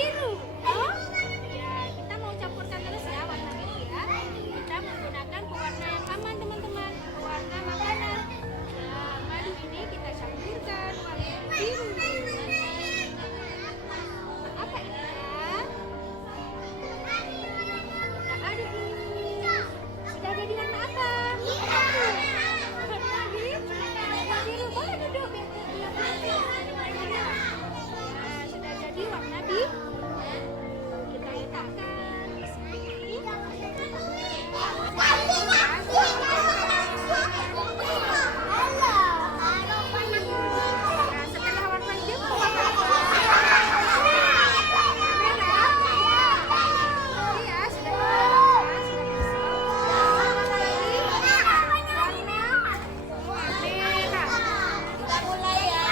biru. Oh, ya kita mau campurkan terus ya warna biru ya. Kita menggunakan pewarna yang aman teman-teman, pewarna makanan. Nah, madu ini kita campurkan warna biru. Apa ini ya? Kita aduk dulu. Sudah jadi warna apa? Warna biru. Boleh duduk biar nah, sudah jadi warna biru. Kita letakkan di sini. Nah, setelah warna hijau warna merah. Oke ya, sudah bersih. Warna lagi warna merah. Kita mulai ya.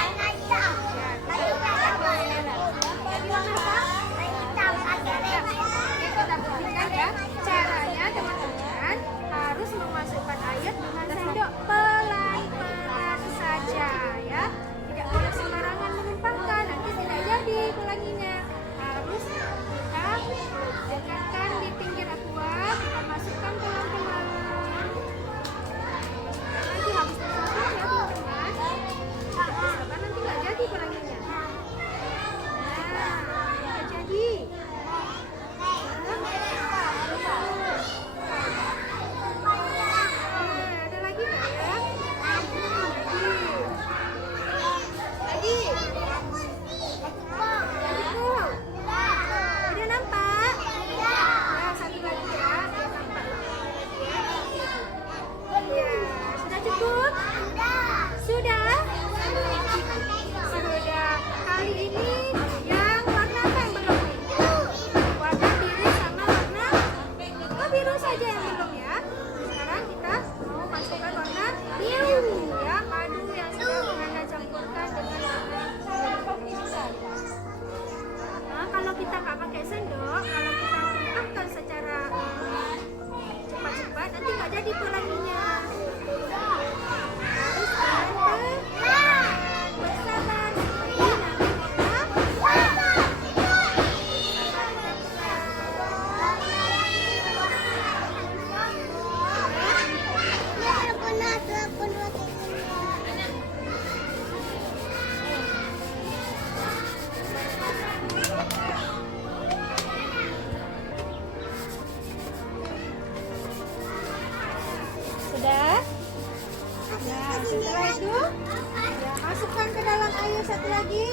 Kita buktikan ya. Caranya teman-teman harus memasukkan air dengan sendok pelan-pelan saja ya. Tidak boleh sembarangan menumpahkan, nanti tidak jadi pelanginya. Harus kita dekatkan di pinggir aqua, kita masukkan pelan-pelan. Nanti habis tersambung ya teman-teman. Sabar nanti nggak jadi pelanginya. Nah, nggak jadi. Ada lagi nggak ya? Lagi. Udah nampak? Nah, satu lagi ya. Biar nampak lagi ya. Ya, sudah cukup? Sudah? Sudah. Kali ini yang warna apa yang belum nih? Warna biru sama warna biru saja yang belum ya. Sekarang kita mau masukkan warna biru ya, madu yang sudah Anda campurkan dengan warna biru. Nah, kalau kita nggak pakai sendok, kalau kita tumpahkan secara cepat-cepat, nanti nggak jadi pelanginya. Harus pelan-pelan, bersabar seperti nanti kita sudah. Nah, setelah itu ya, masukkan ke dalam air satu lagi.